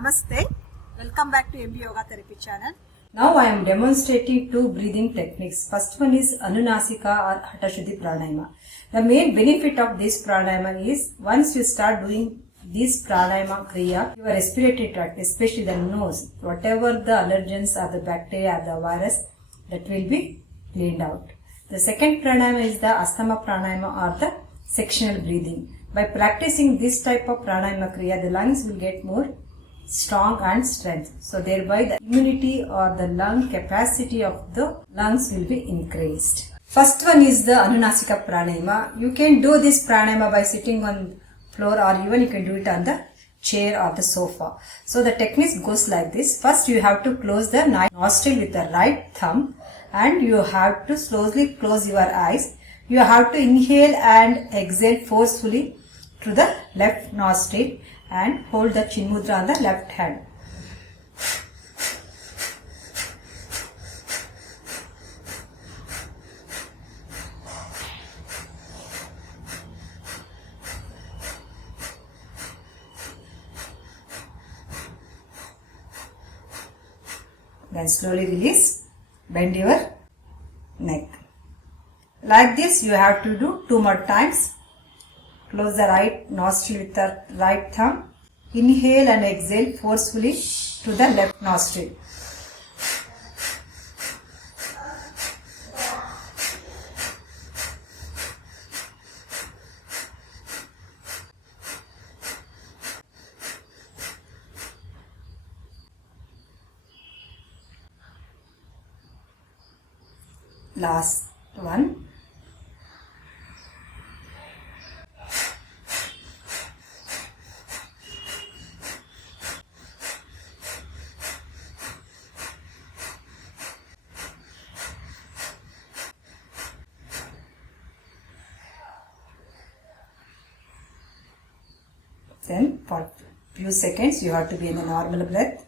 Namaste. Welcome back to MB Yoga Therapy channel. Now I am demonstrating two breathing techniques. First one is Anunasika or Hatha Shuddhi Pranayama. The main benefit of this pranayama is once you start doing this pranayama kriya, your respiratory tract, especially the nose, whatever the allergens or the bacteria or the virus, that will be cleaned out. The second pranayama is the Asthama Pranayama or the sectional breathing. By practicing this type of pranayama kriya, the lungs will get more strong and strength. So thereby the immunity or the lung capacity of the lungs will be increased. First one is the Anunasika Pranayama. You can do this pranayama by sitting on floor or even you can do it on the chair or the sofa. So the technique goes like this. First you have to close the nostril with the right thumb and you have to slowly close your eyes. You have to inhale and exhale forcefully through the left nostril and hold the chin mudra on the left hand. Then slowly release, bend your neck. Like this you have to do 2 more times. Close the right nostril with the right thumb. Inhale and exhale forcefully to the left nostril. Last one. Then for few seconds you have to be in the normal breath.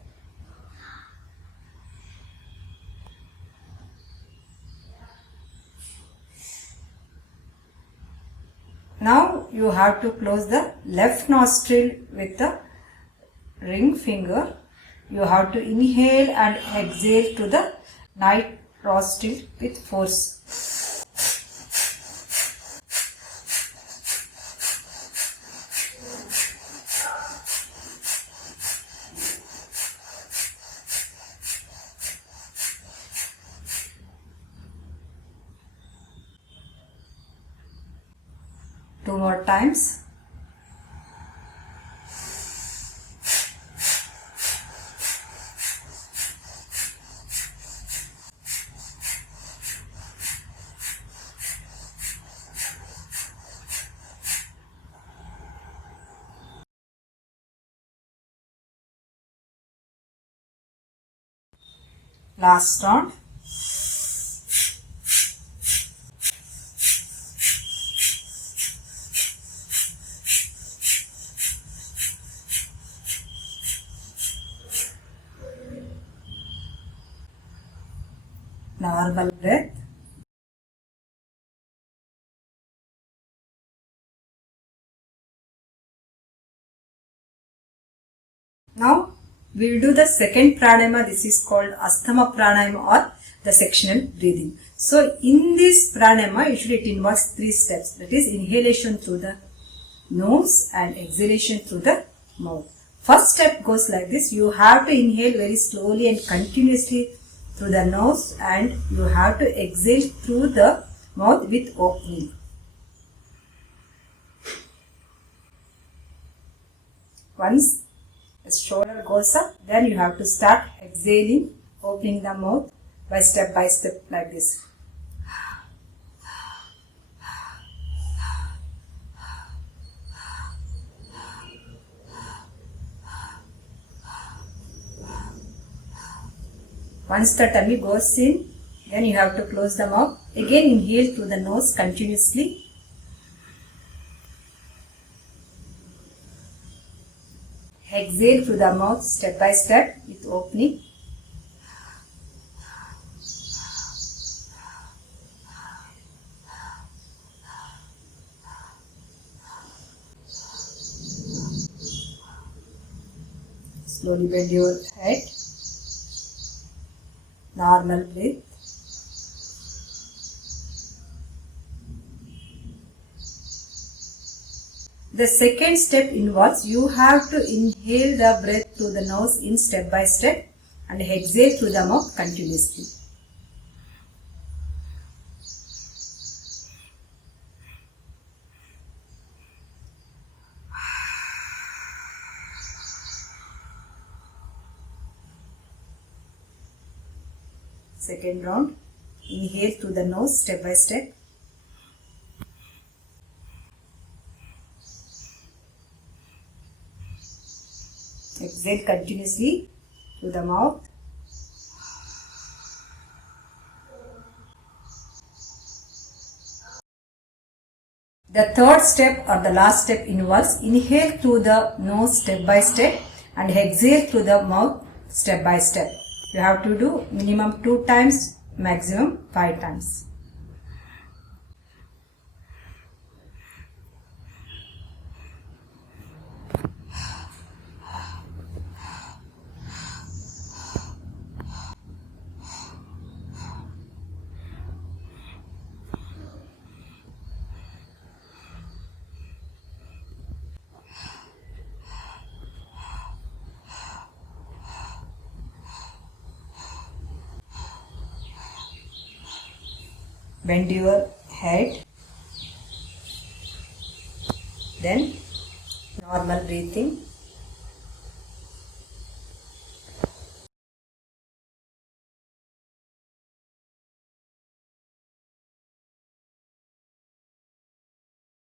Now you have to close the left nostril with the ring finger. You have to inhale and exhale to the right nostril with force. Two more times. Last round. Normal breath. Now we will do the second pranayama. This is called Asthama Pranayama or the sectional breathing. So in this pranayama usually it involves 3 steps, that is inhalation through the nose and exhalation through the mouth. First step goes like this. You have to inhale very slowly and continuously through the nose and you have to exhale through the mouth with opening. Once the shoulder goes up, then you have to start exhaling, opening the mouth by step like this. Once the tummy goes in, then you have to close the mouth. Again inhale through the nose continuously. Exhale through the mouth step by step with opening. Slowly bend your head. Normal breath. The second step involves you have to inhale the breath through the nose in step by step and exhale through the mouth continuously. Second round, inhale through the nose step by step. Exhale continuously through the mouth. The third step or the last step involves inhale through the nose step by step and exhale through the mouth step by step. You have to do minimum 2 times, maximum 5 times. Bend your head, then normal breathing.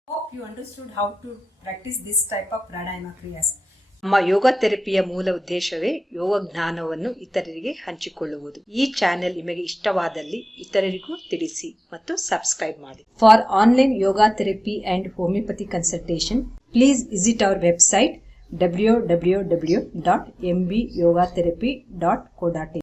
Hope you understood how to practice this type of pranayama kriyas. ನಮ್ಮ ಯೋಗ ಥೆರಪಿಯ ಮೂಲ ಉದ್ದೇಶವೇ ಯೋಗ ಜ್ಞಾನವನ್ನು ಇತರರಿಗೆ ಹಂಚಿಕೊಳ್ಳುವುದು. ಈ channel ನಿಮಗೆ ಇಷ್ಟವಾದಲ್ಲಿ ಇತರರಿಗೂ ತಿಳಿಸಿ ಮತ್ತು ಸಬ್ಸ್ಕ್ರೈಬ್ ಮಾಡಿ. For online yoga therapy and homeopathy consultation please visit hour website www.mbyogatherapy.co.in.